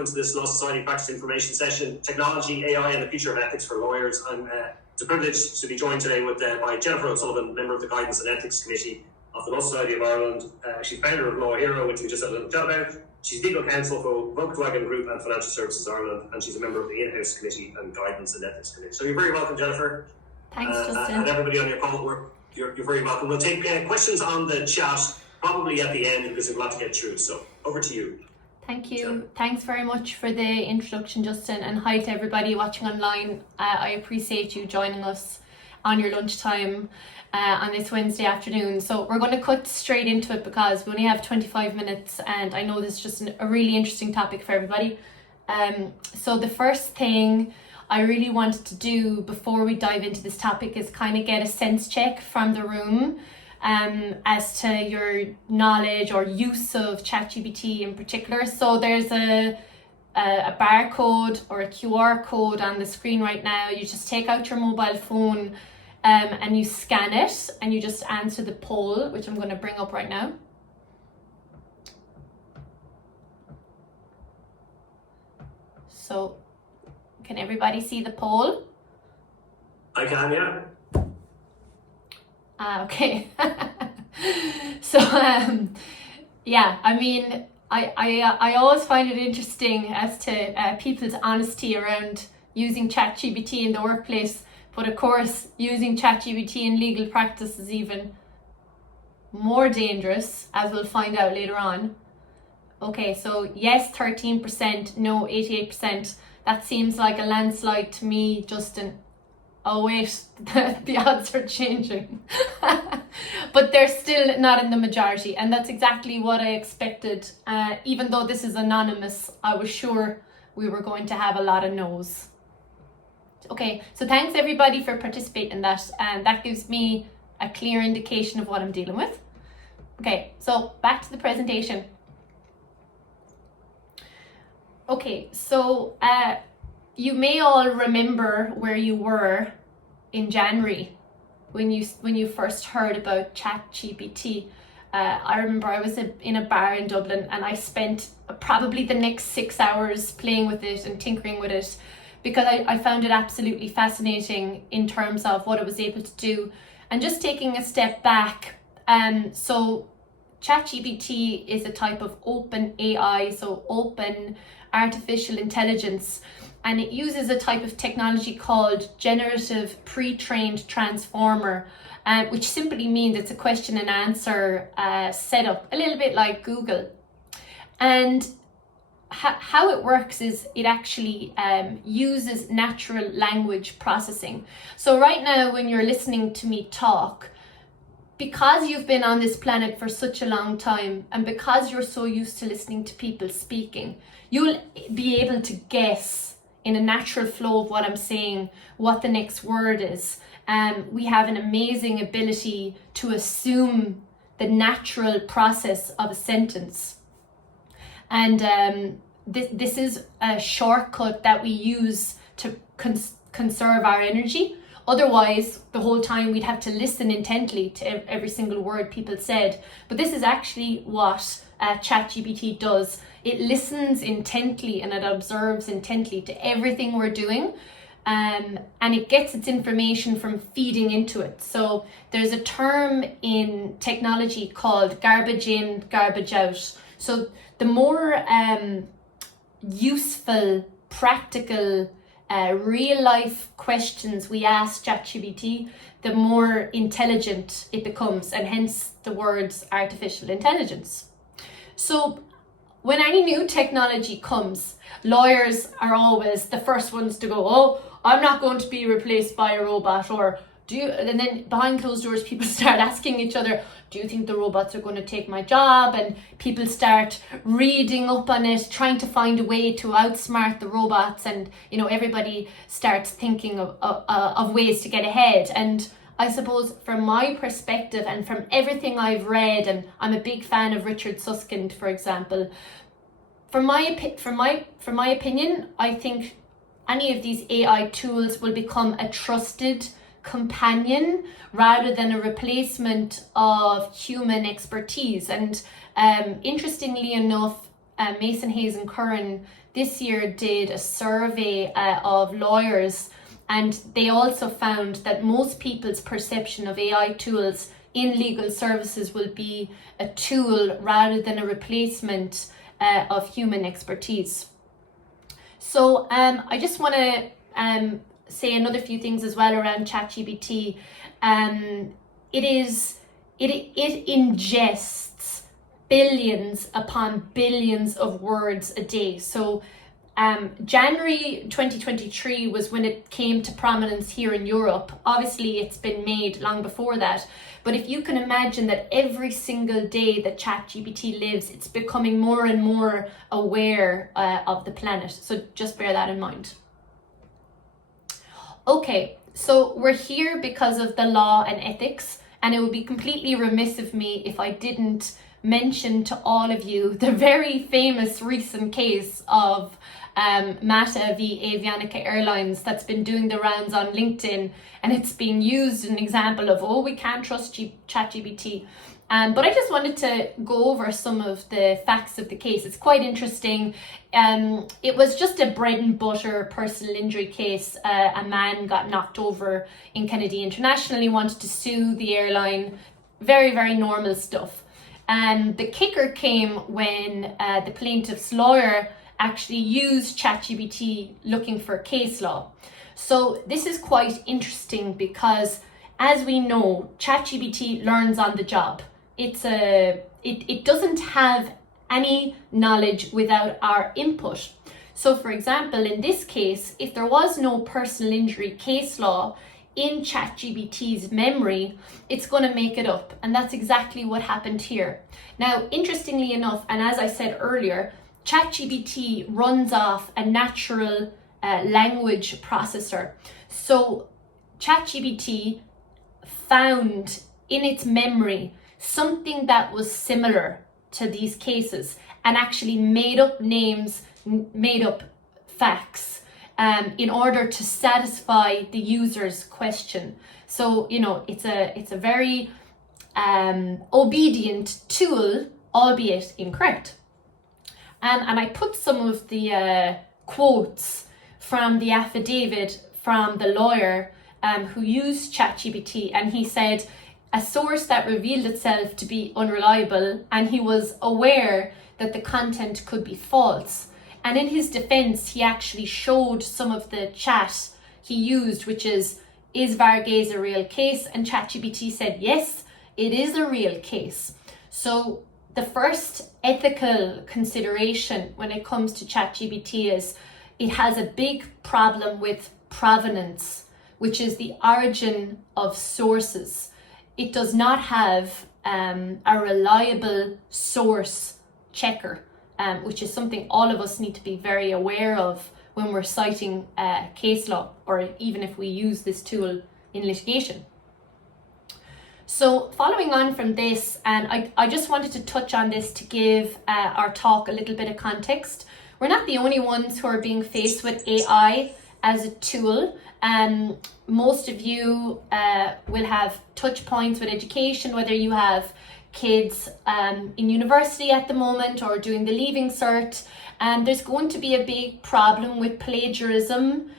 welcome to this Law Society Practice Information session, Technology, AI and the Future of Ethics for Lawyers. It's a privilege to be joined today by Jennifer O'Sullivan, member of the Guidance and Ethics Committee of the Law Society of Ireland. She's founder of Law Hero, which we just had a little chat about. She's legal counsel for Volkswagen Group and Financial Services Ireland, and she's a member of the In-House Committee and Guidance and Ethics Committee. So you're very welcome, Jennifer. Thanks, Justin. And everybody on your call, you're very welcome. We'll take questions on the chat probably at the end because we've a lot to get through. So over to you. Thank you. Thanks very much for the introduction, Justin, and hi to everybody watching online. I appreciate you joining us on your lunchtime on this Wednesday afternoon. So we're going to cut straight into it because we only have 25 minutes and I know this is just a really interesting topic for everybody. So the first thing I really wanted to do before we dive into this topic is kind of get a sense check from the room as to your knowledge or use of ChatGPT in particular. So there's a barcode or a QR code on the screen right now. You just take out your mobile phone and you scan it and you just answer the poll, which I'm going to bring up right now. So can everybody see the poll? I can, yeah. Okay. So yeah, I mean, I always find it interesting as to people's honesty around using ChatGPT in the workplace, but of course using ChatGPT in legal practice is even more dangerous, as we'll find out later on. Okay, so yes 13%, no 88%. That seems like a landslide to me, Justin. Oh wait, the odds are changing. But they're still not in the majority, and that's exactly what I expected. Even though this is anonymous, I was sure we were going to have a lot of no's. Okay, so thanks everybody for participating in that, and that gives me a clear indication of what I'm dealing with. Okay, so back to the presentation. Okay, so you may all remember where you were in January when you first heard about ChatGPT. I remember I was in a bar in Dublin and I spent probably the next 6 hours playing with it and tinkering with it because I found it absolutely fascinating in terms of what it was able to do. And just taking a step back, so ChatGPT is a type of open AI, so open artificial intelligence, and it uses a type of technology called generative pre-trained transformer, which simply means it's a question and answer setup, a little bit like Google. And how it works is it actually uses natural language processing. So right now when you're listening to me talk, because you've been on this planet for such a long time and because you're so used to listening to people speaking, you'll be able to guess in a natural flow of what I'm saying, what the next word is. We have an amazing ability to assume the natural process of a sentence. And this is a shortcut that we use to conserve our energy. Otherwise, the whole time we'd have to listen intently to every single word people said. But this is actually what ChatGPT does. It listens intently and it observes intently to everything we're doing. And it gets its information from feeding into it. So there's a term in technology called garbage in, garbage out. So the more useful, practical, real life questions we ask ChatGPT, the more intelligent it becomes, and hence the words artificial intelligence. So when any new technology comes, lawyers are always the first ones to go, oh, I'm not going to be replaced by a robot, or and then behind closed doors people start asking each other, do you think the robots are going to take my job? And people start reading up on it, trying to find a way to outsmart the robots, and everybody starts thinking of ways to get ahead. And I suppose from my perspective and from everything I've read, and I'm a big fan of Richard Susskind, for example, from my opinion, I think any of these AI tools will become a trusted companion rather than a replacement of human expertise. And interestingly enough, Mason, Hayes and Curran this year did a survey of lawyers, and they also found that most people's perception of AI tools in legal services will be a tool rather than a replacement of human expertise. So I just want to say another few things as well around ChatGPT. It ingests billions upon billions of words a day. So January 2023 was when it came to prominence here in Europe. Obviously, it's been made long before that. But if you can imagine that every single day that ChatGPT lives, it's becoming more and more aware of the planet. So just bear that in mind. Okay, so we're here because of the law and ethics, and it would be completely remiss of me if I didn't mention to all of you the very famous recent case of Mata v Avianica Airlines that's been doing the rounds on LinkedIn, and it's being used as an example of, oh, we can't trust ChatGPT. But I just wanted to go over some of the facts of the case. It's quite interesting. It was just a bread and butter personal injury case. A man got knocked over in Kennedy International. He wanted to sue the airline. Very, very normal stuff. And the kicker came when the plaintiff's lawyer actually used ChatGPT looking for case law. So this is quite interesting because, as we know, ChatGPT learns on the job. It doesn't have any knowledge without our input. So for example, in this case, if there was no personal injury case law in ChatGPT's memory, it's going to make it up. And that's exactly what happened here. Now, interestingly enough, and as I said earlier, ChatGPT runs off a natural language processor. So ChatGPT found in its memory something that was similar to these cases and actually made up names, made up facts in order to satisfy the user's question. So, you know, it's a very obedient tool, albeit incorrect. And I put some of the quotes from the affidavit from the lawyer who used ChatGPT, and he said, a source that revealed itself to be unreliable, and he was aware that the content could be false. And in his defense, he actually showed some of the chat he used, which is Varghese a real case? And ChatGPT said, yes, it is a real case. So the first ethical consideration when it comes to ChatGPT is it has a big problem with provenance, which is the origin of sources. It does not have a reliable source checker, which is something all of us need to be very aware of when we're citing case law, or even if we use this tool in litigation. So following on from this, and I just wanted to touch on this to give our talk a little bit of context. We're not the only ones who are being faced with AI as a tool. Most of you will have touch points with education, whether you have kids in university at the moment or doing the leaving cert. There's going to be a big problem with plagiarism,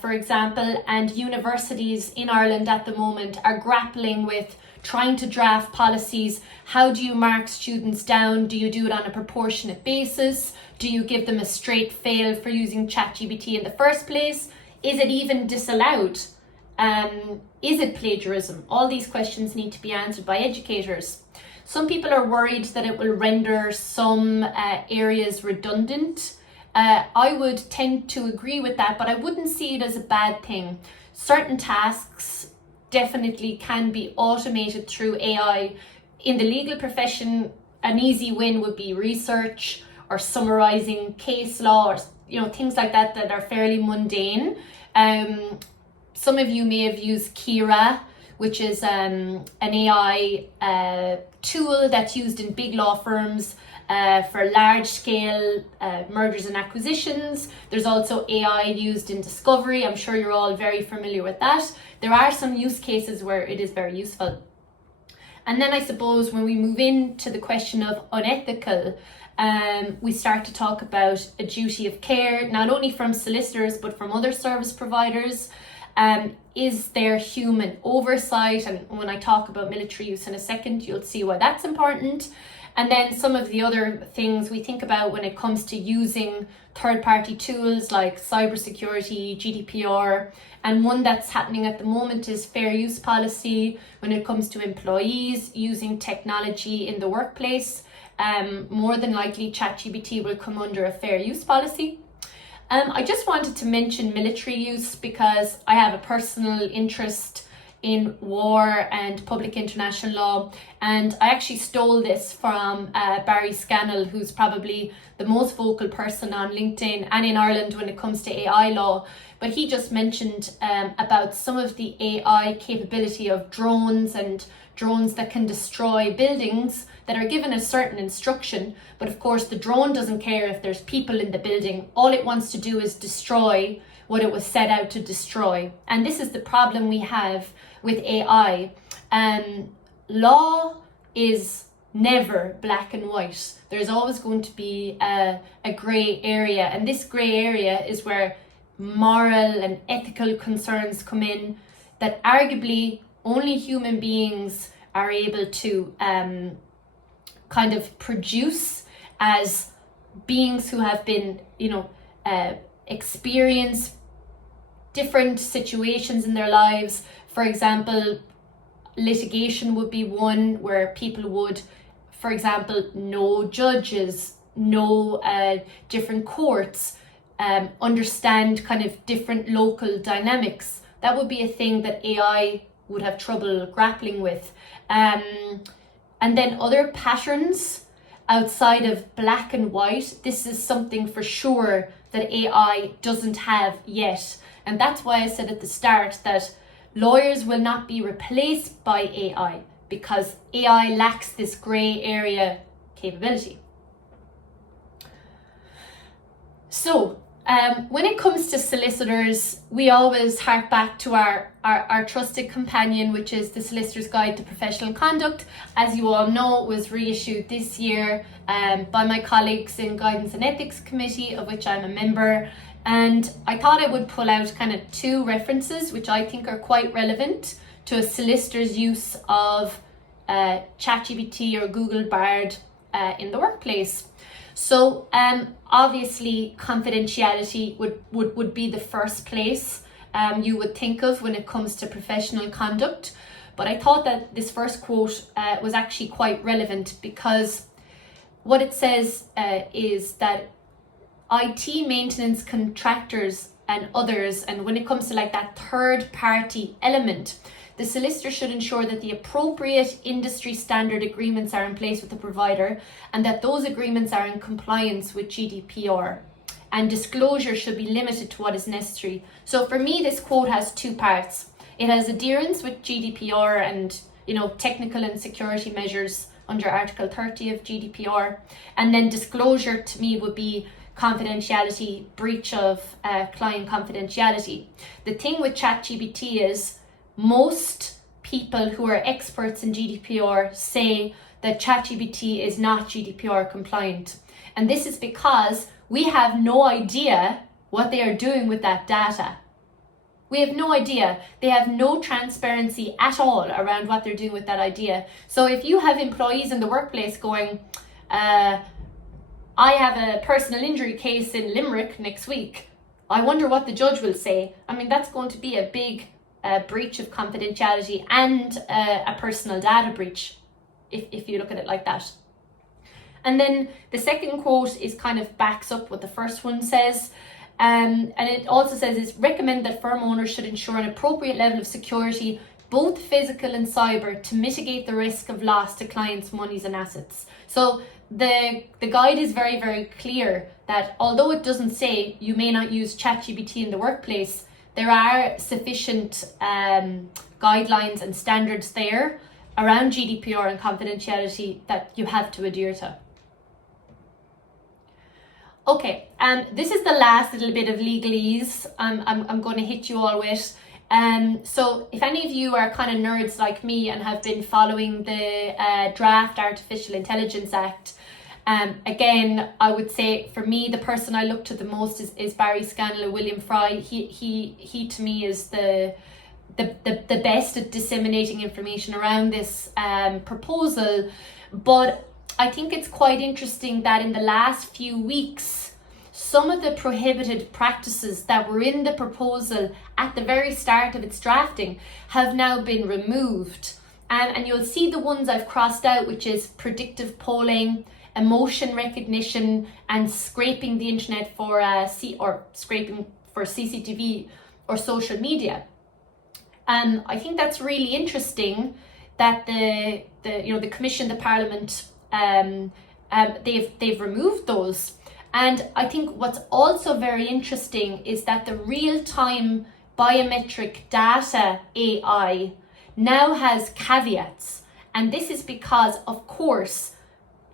for example, and universities in Ireland at the moment are grappling with trying to draft policies. How do you mark students down? Do you do it on a proportionate basis? Do you give them a straight fail for using ChatGPT in the first place? Is it even disallowed? Is it plagiarism? All these questions need to be answered by educators. Some people are worried that it will render some areas redundant. I would tend to agree with that, but I wouldn't see it as a bad thing. Certain tasks definitely can be automated through AI. In the legal profession, an easy win would be research or summarizing case law, or things like that that are fairly mundane. Some of you may have used Kira, which is an AI tool that's used in big law firms for large-scale mergers and acquisitions. There's also AI used in discovery. I'm sure you're all very familiar with that. There are some use cases where it is very useful. And then I suppose when we move into the question of unethical, We start to talk about a duty of care, not only from solicitors, but from other service providers. Is there human oversight? And when I talk about military use in a second, you'll see why that's important. And then some of the other things we think about when it comes to using third-party tools like cybersecurity, GDPR, and one that's happening at the moment is fair use policy when it comes to employees using technology in the workplace. More than likely ChatGPT will come under a fair use policy. I just wanted to mention military use because I have a personal interest in war and public international law, and I actually stole this from Barry Scannell, who's probably the most vocal person on LinkedIn and in Ireland when it comes to AI law. But he just mentioned about some of the AI capability of drones and drones that can destroy buildings that are given a certain instruction, but of course the drone doesn't care if there's people in the building. All it wants to do is destroy what it was set out to destroy. And this is the problem we have with AI. Law is never black and white. There's always going to be a grey area, and this grey area is where moral and ethical concerns come in that arguably only human beings are able to kind of produce as beings who have been, experience different situations in their lives. For example, litigation would be one where people would, for example, know judges, know different courts, understand kind of different local dynamics. That would be a thing that AI would have trouble grappling with. And then other patterns outside of black and white, this is something for sure that AI doesn't have yet. And that's why I said at the start that lawyers will not be replaced by AI because AI lacks this grey area capability. So when it comes to solicitors, we always hark back to our trusted companion, which is the Solicitor's Guide to Professional Conduct. As you all know, it was reissued this year by my colleagues in Guidance and Ethics Committee, of which I'm a member. And I thought I would pull out kind of two references, which I think are quite relevant to a solicitor's use of ChatGPT or Google Bard in the workplace. So obviously confidentiality would be the first place you would think of when it comes to professional conduct. But I thought that this first quote was actually quite relevant because what it says is that IT maintenance contractors and others, and when it comes to like that third party element, the solicitor should ensure that the appropriate industry standard agreements are in place with the provider and that those agreements are in compliance with GDPR, and disclosure should be limited to what is necessary. So for me, this quote has two parts. It has adherence with GDPR and technical and security measures under Article 30 of GDPR, and then disclosure to me would be confidentiality, breach of client confidentiality. The thing with ChatGPT is most people who are experts in GDPR say that ChatGPT is not GDPR compliant. And this is because we have no idea what they are doing with that data. We have no idea. They have no transparency at all around what they're doing with that idea. So if you have employees in the workplace going, I have a personal injury case in Limerick next week, I wonder what the judge will say. I mean, that's going to be a big breach of confidentiality and a personal data breach, if you look at it like that. And then the second quote is kind of backs up what the first one says. And it also says is recommend that firm owners should ensure an appropriate level of security, both physical and cyber, to mitigate the risk of loss to clients' monies and assets. So the guide is very, very clear that although it doesn't say you may not use ChatGPT in the workplace, there are sufficient guidelines and standards there around GDPR and confidentiality that you have to adhere to. Okay, this is the last little bit of legalese I'm going to hit you all with. So if any of you are kind of nerds like me and have been following the Draft Artificial Intelligence Act, Again, I would say for me, the person I look to the most is Barry Scannell, William Fry. He to me is the best at disseminating information around this proposal. But I think it's quite interesting that in the last few weeks, some of the prohibited practices that were in the proposal at the very start of its drafting have now been removed. And you'll see the ones I've crossed out, which is predictive polling, emotion recognition, and scraping the internet for scraping for CCTV or social media. I think that's really interesting that the Commission, the Parliament, they've removed those. And I think what's also very interesting is that the real-time biometric data AI now has caveats. And this is because, of course,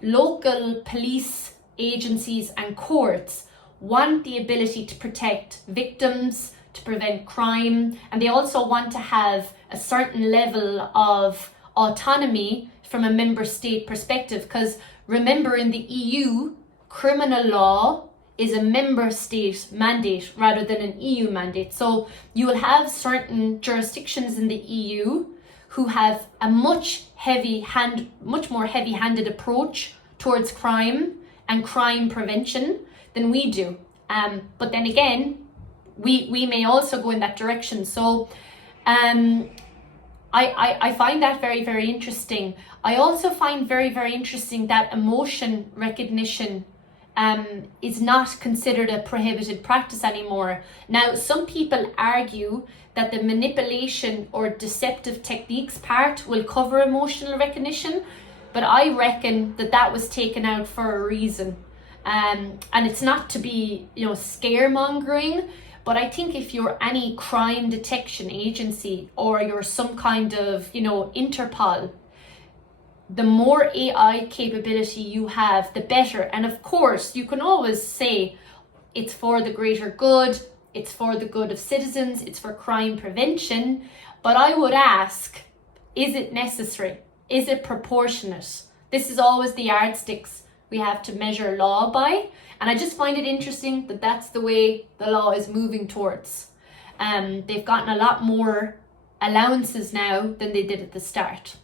local police agencies and courts want the ability to protect victims, to prevent crime, and they also want to have a certain level of autonomy from a member state perspective. Because remember, in the EU, criminal law is a member state mandate rather than an EU mandate. So you will have certain jurisdictions in the EU who have a much more heavy-handed approach towards crime and crime prevention than we do. But then again, we may also go in that direction. So I find that very, very interesting. I also find very, very interesting that emotion recognition is not considered a prohibited practice anymore. Now, some people argue that the manipulation or deceptive techniques part will cover emotional recognition, but I reckon that was taken out for a reason. And it's not to be, scaremongering, but I think if you're any crime detection agency or you're some kind of, Interpol, the more AI capability you have, the better. And of course, you can always say it's for the greater good, it's for the good of citizens, it's for crime prevention. But I would ask, is it necessary? Is it proportionate? This is always the yardsticks we have to measure law by. And I just find it interesting that that's the way the law is moving towards. They've gotten a lot more allowances now than they did at the start.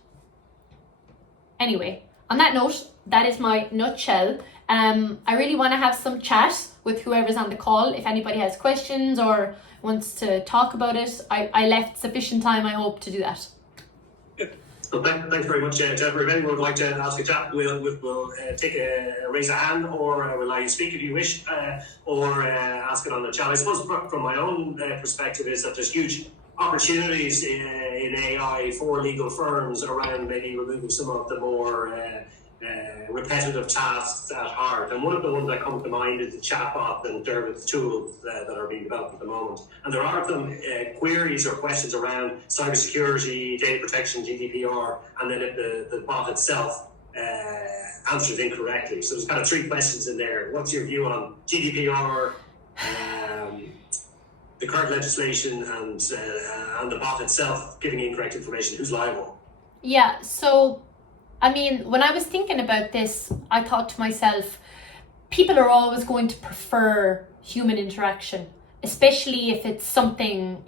Anyway, on that note, that is my nutshell. I really want to have some chat with whoever's on the call. If anybody has questions or wants to talk about it, I left sufficient time, I hope, to do that. Well, thanks very much, Jennifer. If anyone would like to ask a chat, we'll raise a hand, or we'll allow you to speak if you wish, or ask it on the chat. I suppose from my own perspective is that there's huge opportunities in AI for legal firms around maybe removing some of the more repetitive tasks at heart. And one of the ones that come to mind is the chatbot and Dermot's tools that are being developed at the moment. And there are some queries or questions around cybersecurity, data protection, GDPR, and then if the bot itself answers incorrectly. So there's kind of three questions in there. What's your view on GDPR, the current legislation, and the bot itself giving incorrect information? Who's liable? Yeah, so I mean, when I was thinking about this, I thought to myself, people are always going to prefer human interaction, especially if it's something,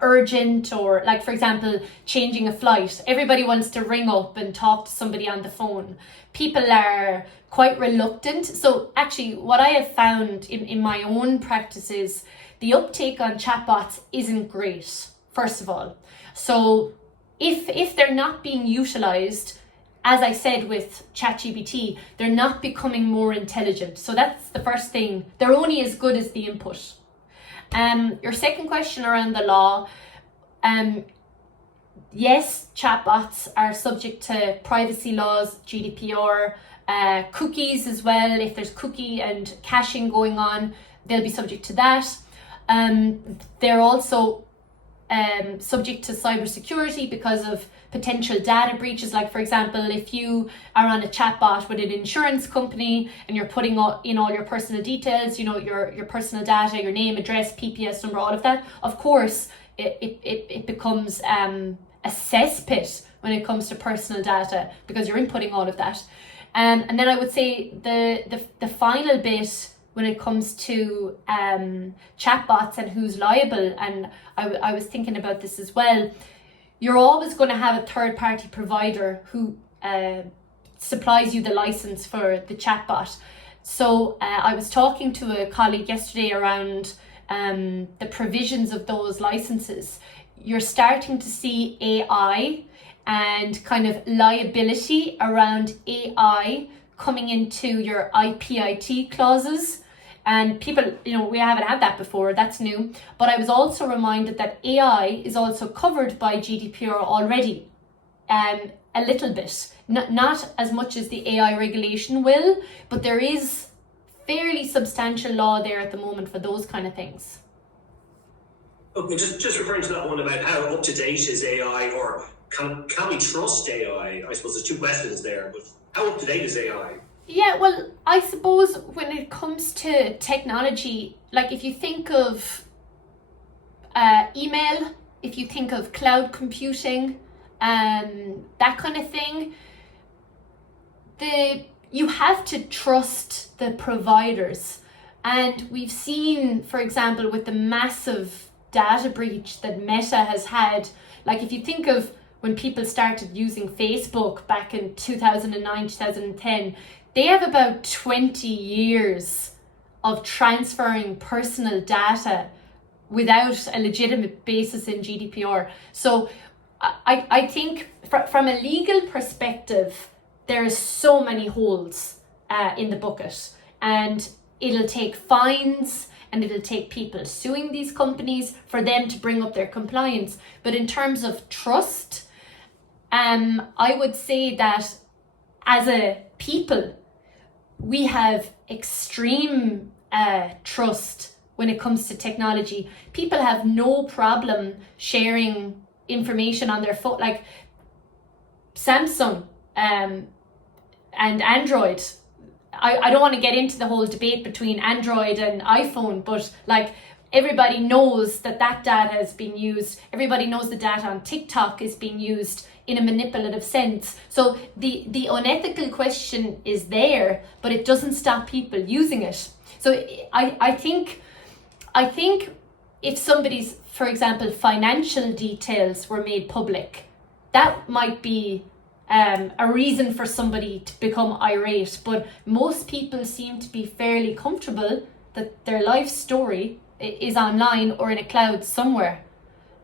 urgent, or like, for example, changing a flight. Everybody wants to ring up and talk to somebody on the phone. People are quite reluctant. So actually, what I have found in my own practice is the uptake on chatbots isn't great, first of all. So if they're not being utilized, as I said with ChatGPT, they're not becoming more intelligent. So that's the first thing. They're only as good as the input. Your second question around the law. Yes, chatbots are subject to privacy laws, GDPR, cookies as well. If there's cookie and caching going on, they'll be subject to that. They're also subject to cybersecurity because of potential data breaches. Like, for example, if you are on a chatbot with an insurance company and you're putting in all your personal details, your personal data, your name, address, PPS number, all of that, of course, it becomes a cesspit when it comes to personal data because you're inputting all of that. And then I would say the final bit when it comes to chatbots and who's liable, and I was thinking about this as well. You're always going to have a third-party provider who supplies you the license for the chatbot. So I was talking to a colleague yesterday around the provisions of those licenses. You're starting to see AI and kind of liability around AI coming into your IPIT clauses. And people, we haven't had that before, that's new. But I was also reminded that AI is also covered by GDPR already, a little bit. Not as much as the AI regulation will, but there is fairly substantial law there at the moment for those kind of things. Okay, just referring to that one about how up to date is AI, or can we trust AI? I suppose there's two questions there, but how up to date is AI? Yeah, well, I suppose when it comes to technology, like if you think of email, if you think of cloud computing, that kind of thing, you have to trust the providers. And we've seen, for example, with the massive data breach that Meta has had, like if you think of when people started using Facebook back in 2009, 2010, they have about 20 years of transferring personal data without a legitimate basis in GDPR. So I think from a legal perspective, there are so many holes in the bucket, and it'll take fines and it'll take people suing these companies for them to bring up their compliance. But in terms of trust, I would say that as a people, we have extreme trust when it comes to technology. People have no problem sharing information on their phone, like Samsung and Android. I don't want to get into the whole debate between Android and iPhone, but like everybody knows that data is being used. Everybody knows the data on TikTok is being used in a manipulative sense. So the unethical question is there, but it doesn't stop people using it. So I think if somebody's, for example, financial details were made public, that might be a reason for somebody to become irate. But most people seem to be fairly comfortable that their life story is online or in a cloud somewhere.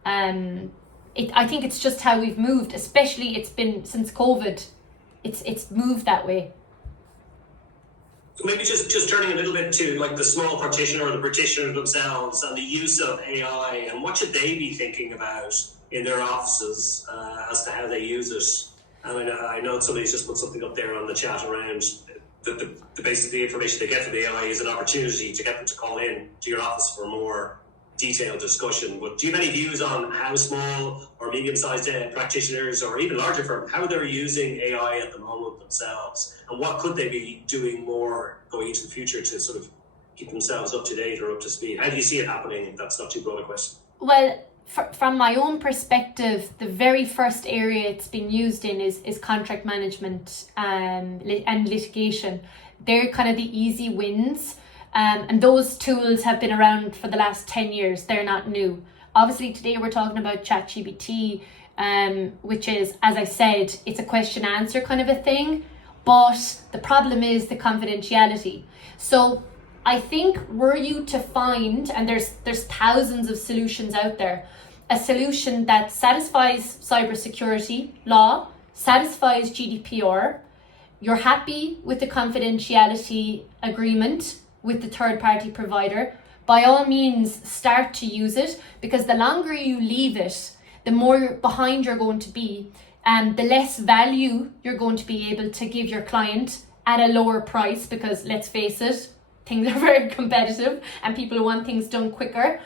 I think it's just how we've moved, especially it's been since COVID. It's moved that way. So maybe just turning a little bit to like the small practitioner or the practitioner themselves and the use of AI, and what should they be thinking about in their offices as to how they use it. And I know somebody's just put something up there on the chat around the basically information they get from the AI is an opportunity to get them to call in to your office for more detailed discussion. But do you have any views on how small or medium-sized practitioners or even larger firms, how they're using AI at the moment themselves, and what could they be doing more going into the future to sort of keep themselves up to date or up to speed? How do you see it happening, if that's not too broad a question? Well, from my own perspective, the very first area it's been used in is contract management and litigation. They're kind of the easy wins. And those tools have been around for the last 10 years. They're not new. Obviously, today we're talking about ChatGPT, which is, as I said, it's a question answer kind of a thing. But the problem is the confidentiality. So I think were you to find, and there's thousands of solutions out there, a solution that satisfies cybersecurity law, satisfies GDPR, you're happy with the confidentiality agreement with the third-party provider, by all means start to use it, because the longer you leave it, the more behind you're going to be, and the less value you're going to be able to give your client at a lower price, because let's face it, things are very competitive and people want things done quicker.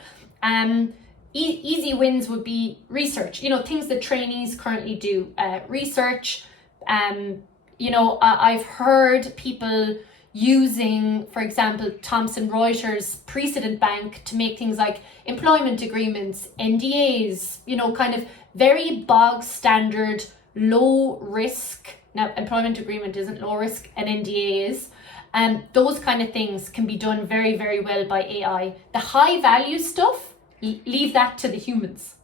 Easy wins would be research, things that trainees currently do, research. I've heard people using, for example, Thomson Reuters precedent bank to make things like employment agreements, NDAs, kind of very bog standard, low risk Now, employment agreement isn't low risk, an NDA is. Those kind of things can be done very, very well by AI. The high value stuff, leave that to the humans.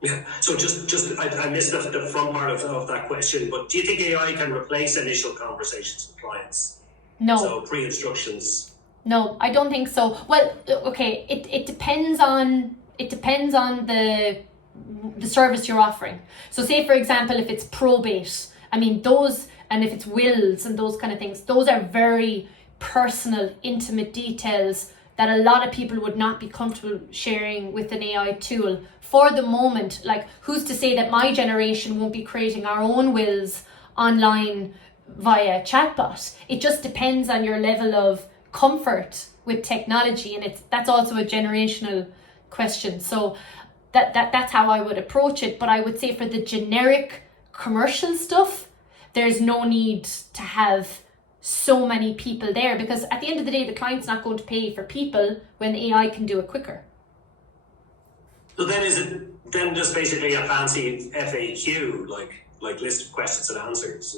Yeah. So I missed the front part of that question, but do you think AI can replace initial conversations with clients? No. So pre-instructions. No, I don't think so. Well, okay, it depends on the service you're offering. So say, for example, if it's probate, I mean, those, and if it's wills and those kind of things, those are very personal, intimate details that a lot of people would not be comfortable sharing with an AI tool. For the moment, like, who's to say that my generation won't be creating our own wills online via chatbot? It just depends on your level of comfort with technology, and that's also a generational question. So that's how I would approach it. But I would say for the generic commercial stuff, there's no need to have so many people there, because at the end of the day, the client's not going to pay for people when AI can do it quicker. So then is it then just basically a fancy FAQ, like list of questions and answers?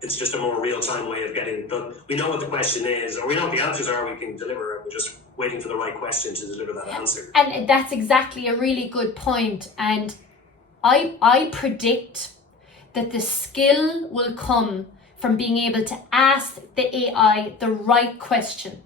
It's just a more real-time way of getting done. We know what the question is, or we know what the answers are, we can deliver it. We're just waiting for the right question to deliver that answer. And that's exactly a really good point. And I predict that the skill will come from being able to ask the AI the right question.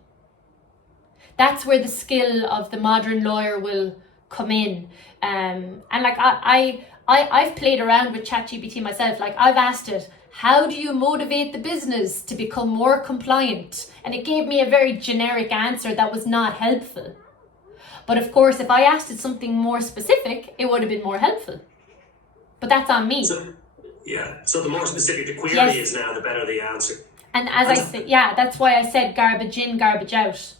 That's where the skill of the modern lawyer will come in. And like I've played around with ChatGPT myself. Like, I've asked it, how do you motivate the business to become more compliant? And it gave me a very generic answer that was not helpful. But of course, if I asked it something more specific, it would have been more helpful. But that's on me. So the more specific the query is now, the better the answer. And as I said, that's why I said garbage in, garbage out.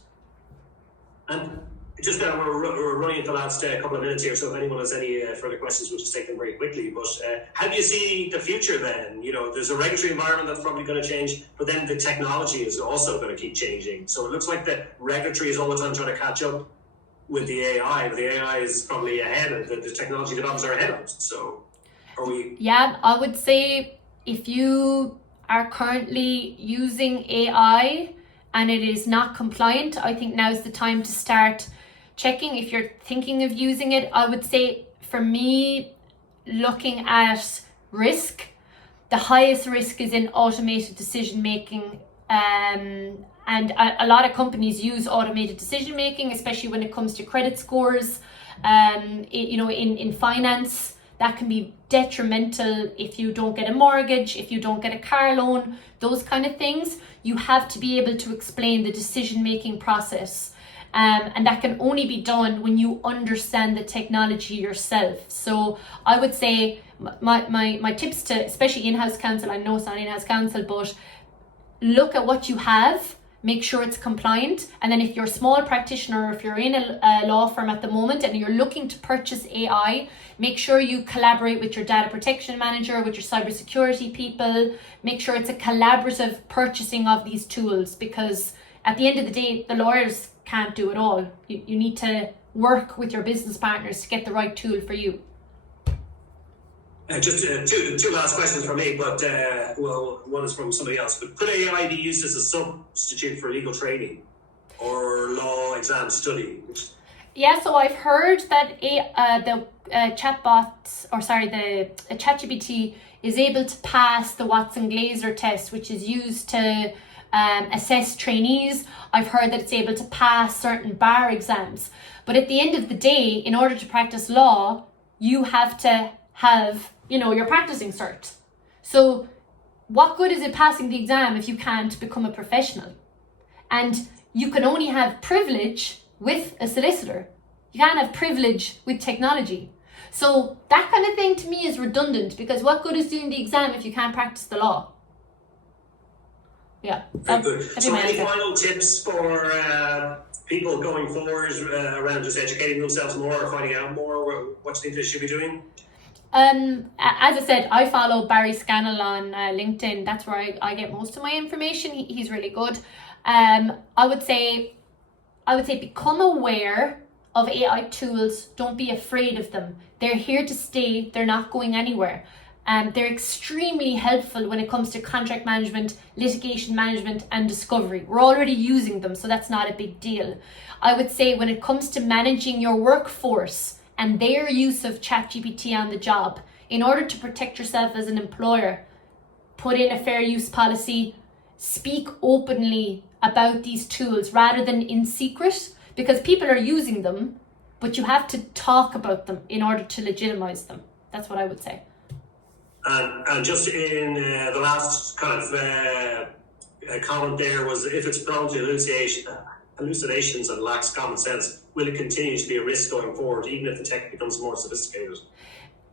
And just we're running into the last couple of minutes here, so if anyone has any further questions, we'll just take them very quickly. But how do you see the future then? You know, there's a regulatory environment that's probably going to change, but then the technology is also going to keep changing. So it looks like the regulatory is all the time trying to catch up with the AI, but the AI is probably ahead of the technology developers are ahead of it. So are we? Yeah, I would say if you are currently using AI and it is not compliant, I think now's the time to start checking. If you're thinking of using it, I would say, for me, looking at risk, the highest risk is in automated decision making. And a lot of companies use automated decision making, especially when it comes to credit scores. In finance, that can be detrimental if you don't get a mortgage, if you don't get a car loan, those kind of things. You have to be able to explain the decision-making process. And that can only be done when you understand the technology yourself. So I would say my tips to, especially in-house counsel, I know it's not in-house counsel, but look at what you have, make sure it's compliant. And then if you're a small practitioner, or if you're in a law firm at the moment and you're looking to purchase AI, make sure you collaborate with your data protection manager, with your cybersecurity people. Make sure it's a collaborative purchasing of these tools, because at the end of the day, the lawyers can't do it all. You need to work with your business partners to get the right tool for you. Just two last questions from me, but one is from somebody else. But could AI be used as a substitute for legal training or law exam study? Yeah, so I've heard that the ChatGPT is able to pass the Watson-Glaser test, which is used to assess trainees. I've heard that it's able to pass certain bar exams. But at the end of the day, in order to practice law, you have to have, your practicing cert. So what good is it passing the exam if you can't become a professional? And you can only have privilege with a solicitor. You can't have privilege with technology. So that kind of thing to me is redundant, because what good is doing the exam if you can't practice the law? Yeah. Very good. So any final tips for people going forward around just educating themselves more or finding out more what you think they should be doing? As I said, I follow Barry Scannell on LinkedIn. That's where I get most of my information. He's really good. I would say become aware of AI tools. Don't be afraid of them. They're here to stay. They're not going anywhere. They're extremely helpful when it comes to contract management, litigation management, and discovery. We're already using them, so that's not a big deal. I would say when it comes to managing your workforce and their use of ChatGPT on the job, in order to protect yourself as an employer, put in a fair use policy, speak openly about these tools rather than in secret, because people are using them, but you have to talk about them in order to legitimize them. That's what I would say. And just in the last kind of comment there was, if it's prone to hallucinations and lacks common sense, will it continue to be a risk going forward, even if the tech becomes more sophisticated?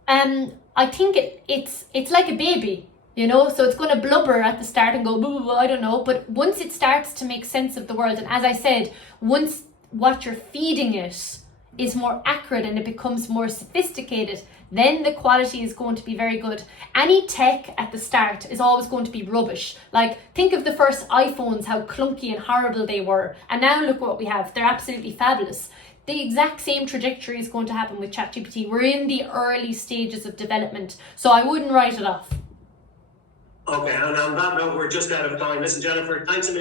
I think it's like a baby, you know, so it's going to blubber at the start and go, blah, blah, blah, I don't know, but once it starts to make sense of the world, and as I said, once what you're feeding it is more accurate and it becomes more sophisticated, then the quality is going to be very good. Any tech at the start is always going to be rubbish. Like, think of the first iPhones, how clunky and horrible they were, and now look what we have. They're absolutely fabulous. The exact same trajectory is going to happen with ChatGPT. We're in the early stages of development, so I wouldn't write it off. Okay, and on that note, we're just out of time. Listen, Jennifer, thanks a million.